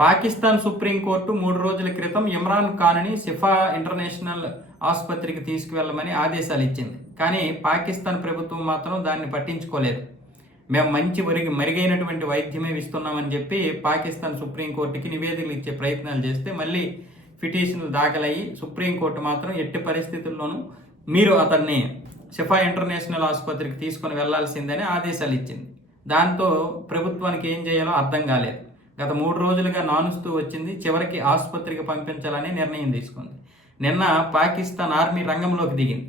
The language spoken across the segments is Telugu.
పాకిస్తాన్ సుప్రీంకోర్టు 3 రోజుల క్రితం ఇమ్రాన్ ఖాన్ని షిఫా ఇంటర్నేషనల్ ఆసుపత్రికి తీసుకువెళ్లమని ఆదేశాలు ఇచ్చింది. కానీ పాకిస్తాన్ ప్రభుత్వం మాత్రం దాన్ని పట్టించుకోలేదు. మేము మంచి మెరుగైనటువంటి వైద్యమే ఇస్తున్నామని చెప్పి పాకిస్తాన్ సుప్రీంకోర్టుకి నివేదికలు ఇచ్చే ప్రయత్నాలు చేస్తే మళ్ళీ పిటిషన్లు దాఖలయ్యి సుప్రీంకోర్టు మాత్రం ఎట్టి పరిస్థితుల్లోనూ మీరు అతన్ని షిఫా ఇంటర్నేషనల్ ఆసుపత్రికి తీసుకొని వెళ్లాల్సిందని ఆదేశాలు ఇచ్చింది. దాంతో ప్రభుత్వానికి ఏం చేయాలో అర్థం కాలేదు. గత 3 రోజులుగా నానుస్తూ వచ్చింది. చివరికి ఆసుపత్రికి పంపించాలని నిర్ణయం తీసుకుంది. నిన్న పాకిస్తాన్ ఆర్మీ రంగంలోకి దిగింది.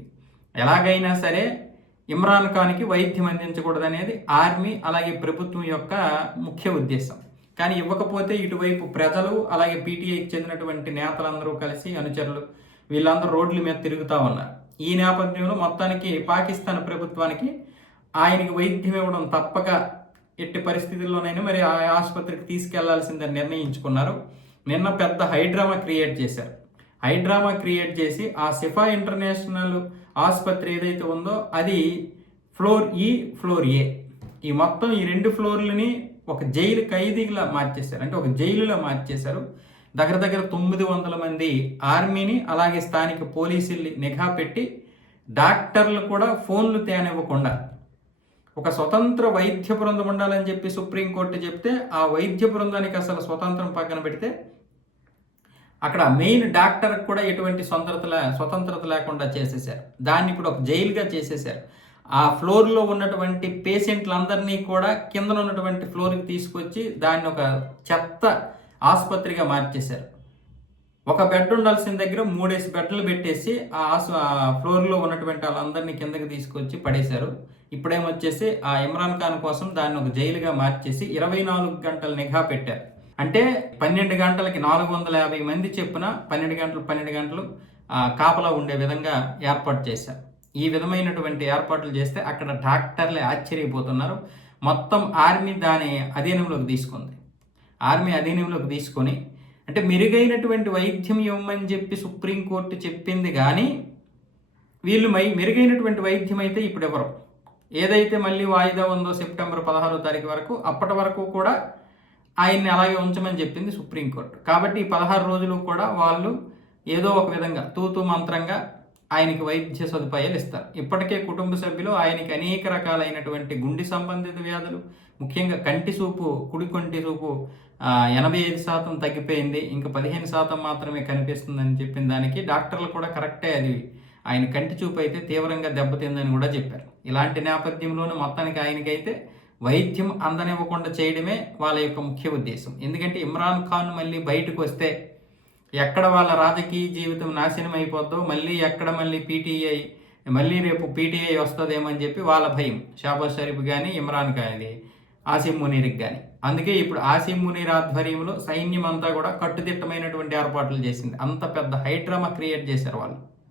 ఎలాగైనా సరే ఇమ్రాన్ ఖాన్కి వైద్యం అందించకూడదనేది ఆర్మీ అలాగే ప్రభుత్వం యొక్క ముఖ్య ఉద్దేశం. కానీ ఇవ్వకపోతే ఇటువైపు ప్రజలు అలాగే పీటీఐకి చెందినటువంటి నేతలందరూ కలిసి అనుచరులు వీళ్ళందరూ రోడ్ల మీద తిరుగుతూ ఉన్నారు. ఈ నేపథ్యంలో మొత్తానికి పాకిస్తాన్ ప్రభుత్వానికి ఆయనకి వైద్యం ఇవ్వడం తప్పక ఎట్టి పరిస్థితుల్లోనైనా మరి ఆ ఆసుపత్రికి తీసుకెళ్లాల్సిందని నిర్ణయించుకున్నారు. నిన్న పెద్ద హైడ్రామా క్రియేట్ చేసి ఆ షిఫా ఇంటర్నేషనల్ ఆసుపత్రి ఏదైతే ఉందో అది ఫ్లోర్ ఈ ఫ్లోర్ ఏ ఈ మొత్తం ఈ 2 ఫ్లోర్లని ఒక జైలు ఖైదీలా మార్చేశారు. అంటే ఒక జైలులో మార్చేశారు. దగ్గర 900 మంది ఆర్మీని అలాగే స్థానిక పోలీసుల్ని నిఘా పెట్టి డాక్టర్లు కూడా ఫోన్లు తేనివ్వకుండా ఒక స్వతంత్ర వైద్య బృందం ఉండాలని చెప్పి సుప్రీంకోర్టు చెప్తే ఆ వైద్య బృందానికి అసలు స్వతంత్రం పక్కన పెడితే అక్కడ మెయిన్ డాక్టర్కి కూడా ఎటువంటి స్వతంత్రత లేకుండా చేసేసారు. దాన్ని ఇప్పుడు ఒక జైలుగా చేసేసారు. ఆ ఫ్లోర్లో ఉన్నటువంటి పేషెంట్లందరినీ కూడా కింద ఉన్నటువంటి ఫ్లోర్కి తీసుకొచ్చి దాన్ని ఒక చెత్త ఆసుపత్రిగా మార్చేశారు. ఒక బెడ్ ఉండాల్సిన దగ్గర 3 బెడ్లు పెట్టేసి ఆ ఫ్లోర్లో ఉన్నటువంటి వాళ్ళందరినీ కిందకి తీసుకొచ్చి పడేశారు. ఇప్పుడేమొచ్చేసి ఆ ఇమ్రాన్ ఖాన్ కోసం దాన్ని ఒక జైలుగా మార్చేసి 24 గంటల నిఘా పెట్టారు. అంటే 12 గంటలకి 450 మంది చెప్పున 12 గంటలు కాపలా ఉండే విధంగా ఏర్పాటు చేశారు. ఈ విధమైనటువంటి ఏర్పాట్లు చేస్తే అక్కడ డాక్టర్లే ఆశ్చర్యపోతున్నారు. మొత్తం ఆర్మీ దాని అధీనంలోకి తీసుకొని అంటే మెరుగైనటువంటి వైద్యం ఇవ్వమని చెప్పి సుప్రీంకోర్టు చెప్పింది. కానీ వీళ్ళు మెరుగైనటువంటి వైద్యం అయితే ఇప్పుడు ఎవరు ఏదైతే మళ్ళీ వాయిదా ఉందో సెప్టెంబర్ 16వ తారీఖు వరకు అప్పటి వరకు కూడా ఆయన్ని అలాగే ఉంచమని చెప్పింది సుప్రీంకోర్టు. కాబట్టి ఈ 16 రోజులు కూడా వాళ్ళు ఏదో ఒక విధంగా తూతూ మంత్రంగా ఆయనకి వైద్య సదుపాయాలు ఇస్తారు. ఇప్పటికే కుటుంబ సభ్యులు ఆయనకి అనేక రకాలైనటువంటి గుండె సంబంధిత వ్యాధులు, ముఖ్యంగా కుడి కంటి చూపు 85% తగ్గిపోయింది, ఇంకా 15% మాత్రమే కనిపిస్తుందని చెప్పిన దానికి డాక్టర్లు కూడా కరెక్టే, అది ఆయన కంటి చూపు అయితే తీవ్రంగా దెబ్బతిందని కూడా చెప్పారు. ఇలాంటి నేపథ్యంలోనూ మొత్తానికి ఆయనకైతే వైద్యం అందనివ్వకుండా చేయడమే వాళ్ళ యొక్క ముఖ్య ఉద్దేశం. ఎందుకంటే ఇమ్రాన్ ఖాన్ మళ్ళీ బయటకు వస్తే ఎక్కడ వాళ్ళ రాజకీయ జీవితం నాశనం అయిపోద్దో, మళ్ళీ రేపు పీటీఐ వస్తుందేమని చెప్పి వాళ్ళ భయం. షాబాజ్ షరీఫ్ కానీ ఇమ్రాన్ ఖాన్ ఆసిమ్ మునీర్కి కానీ. అందుకే ఇప్పుడు ఆసిమ్ మునీర్ ఆధ్వర్యంలో సైన్యం అంతా కూడా కట్టుదిట్టమైనటువంటి ఏర్పాట్లు చేసింది. అంత పెద్ద హైడ్రామా క్రియేట్ చేశారు వాళ్ళు.